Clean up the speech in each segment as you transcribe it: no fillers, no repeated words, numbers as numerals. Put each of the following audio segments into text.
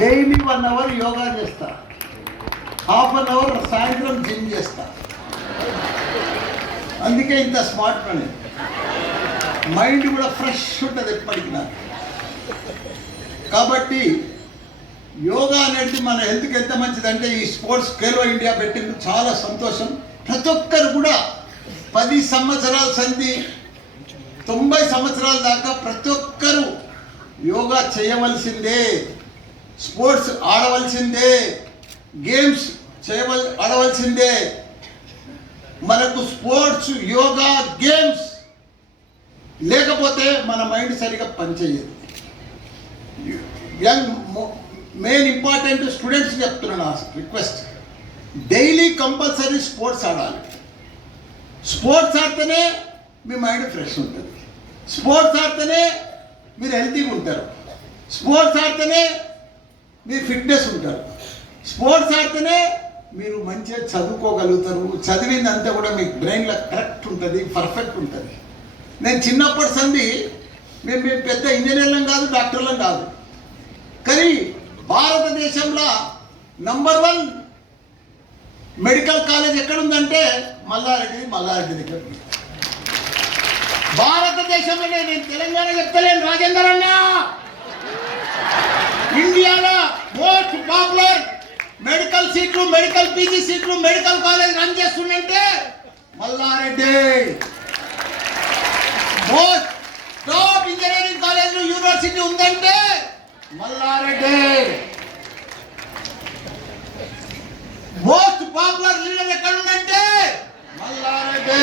Daily 1 hour yoga చేస్తా, half an hour సాయంత్రం gym చేస్తా. అందుకే ఇంత స్మార్ట్ పని. మైండ్ కూడా ఫ్రెష్ ఉంటుంది ఎప్పటికీ నాకు. కాబట్టి యోగా అనేది మన హెల్త్కి ఎంత మంచిదంటే ఈ స్పోర్ట్స్ ఖేలో ఇండియా పెట్టింది చాలా సంతోషం. ప్రతి ఒక్కరు కూడా 10 సంవత్సరాల సంధి 90 సంవత్సరాల దాకా ప్రతి ఒక్కరూ యోగా చేయవలసిందే, స్పోర్ట్స్ ఆడవలసిందే, గేమ్స్ ఆడవలసిందే. మనకు స్పోర్ట్స్, యోగా, గేమ్స్ లేకపోతే మన మైండ్ సరిగా పనిచేయదు. యంగ్ మెయిన్ ఇంపార్టెంట్ స్టూడెంట్స్ చెప్తున్నాను రిక్వెస్ట్, డైలీ కంపల్సరీ స్పోర్ట్స్ ఆడాలి. స్పోర్ట్స్ ఆడితేనే మీ మైండ్ ఫ్రెష్ ఉంటుంది, స్పోర్ట్స్ ఆడితేనే మీరు హెల్తీగా ఉంటారు, స్పోర్ట్స్ ఆడితేనే మీరు ఫిట్నెస్ ఉంటారు, స్పోర్ట్స్ ఆడితేనే మీరు మంచిగా చదువుకోగలుగుతారు. చదివిందంతా కూడా మీకు బ్రెయిన్లో కరెక్ట్ ఉంటుంది, పర్ఫెక్ట్ ఉంటుంది. నేను చిన్నప్పటి సంది మేము పెద్ద ఇంజనీర్లం కాదు, డాక్టర్లం కాదు, కానీ భారతదేశంలో నంబర్ 1 మెడికల్ కాలేజ్ ఎక్కడుందంటే మల్లారెడ్డి దగ్గర. భారతదేశంలోనే, నేను తెలంగాణ చెప్తలేను రాజేందర్ అన్న, ఇండియాలో మోస్ట్ పాపులర్ మెడికల్ సీట్లు, మెడికల్ పీజీ సీట్లు, మెడికల్ కాలేజ్ రన్ చేస్తుందంటే Mallareddy. Most top engineering college university ఉందంటే మల్లారెడ్డి. మోస్ట్ పాపులర్ లీడర్ ఎక్కడ ఉందంటే మల్లారెడ్డి.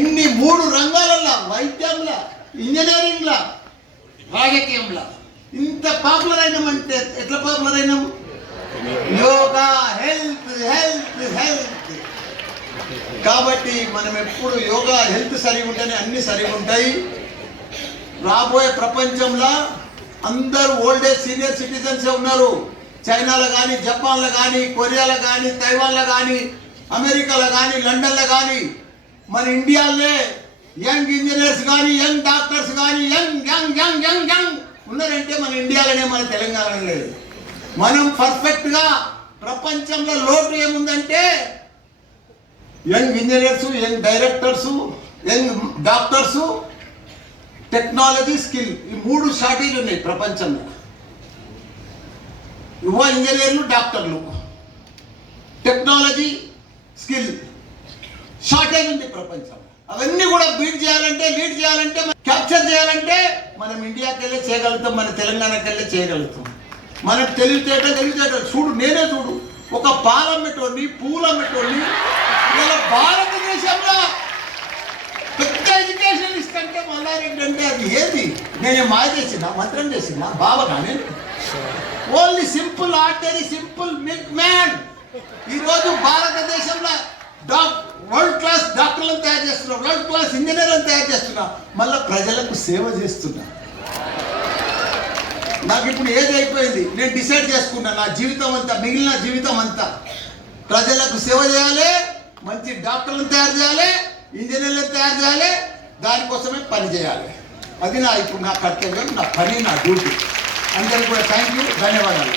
ఇన్ని 3 రంగాలలో, వైద్యంలో, ఇంజనీరింగ్లో, రాజకీయంలో ఇంత పాపులర్ అయినామంటే ఎట్లా పాపులర్ అయినాం? Yoga, health health health. కాబట్టి మనం ఎప్పుడు యోగా, హెల్త్ సరిగా ఉంటేనే అన్నీ సరిగా ఉంటాయి. రాబోయే ప్రపంచంలో అందరూ ఓల్డ్ ఏజ్ సీనియర్ సిటిజన్సే ఉన్నారు. చైనాలో కానీ, జపాన్లో కానీ, కొరియాలో కానీ, తైవాన్లో కానీ, అమెరికాలో కానీ, లండన్లో కానీ, మన ఇండియాలోనే యంగ్ ఇంజనీర్స్ కానీ, యంగ్ డాక్టర్స్ కానీ, young young young young young ఉన్నారంటే మన ఇండియాలోనే, మన తెలంగాణలో లేదు. మనం పర్ఫెక్ట్గా ప్రపంచంలో లోటు ఏముందంటే young engineers, young directors, young doctors, technology, skill, ఈ 3 షార్టేజ్ ఉన్నాయి ప్రపంచంలో. యువ ఇంజనీర్లు, డాక్టర్లు, టెక్నాలజీ, స్కిల్ షార్టేజ్ ఉంది ప్రపంచంలో. అవన్నీ కూడా లీడ్ చేయాలంటే క్యాప్చర్ చేయాలంటే మనం ఇండియాకి వెళ్ళి చేయగలుగుతాం, మన తెలంగాణకి వెళ్ళి చేయగలుగుతాం. మనకు తెలివితేటలు నేనే చూడు, ఒక పాలమ్మటోని, పూలమ్మటోని ఇలా భారతదేశంలో పెద్ద ఎడ్యుకేషన్ ఇస్తుంటే మల్లారెడ్డి అంటే అది ఏది? నేను మాయ చేసిన, మంత్రం చేసిన బాబా కానీ only simple ordinary simple milk man. ఈరోజు భారతదేశంలో వరల్డ్ క్లాస్ డాక్టర్లను తయారు చేస్తున్నా, వరల్డ్ క్లాస్ ఇంజనీర్లను తయారు చేస్తున్నా, మళ్ళీ ప్రజలకు సేవ చేస్తున్నా. నాకు ఇప్పుడు ఏది అయిపోయింది, నేను డిసైడ్ చేసుకున్నా, నా జీవితం అంతా, మిగిలిన జీవితం అంతా ప్రజలకు సేవ చేయాలి, మంచి డాక్టర్లను తయారు చేయాలి, ఇంజనీర్లను తయారు చేయాలి, దానికోసమే పని చేయాలి. అది ఇప్పుడు నా కర్తవ్యం, నా పని, నా డ్యూటీ. అందరికీ కూడా థ్యాంక్ యూ, ధన్యవాదాలు.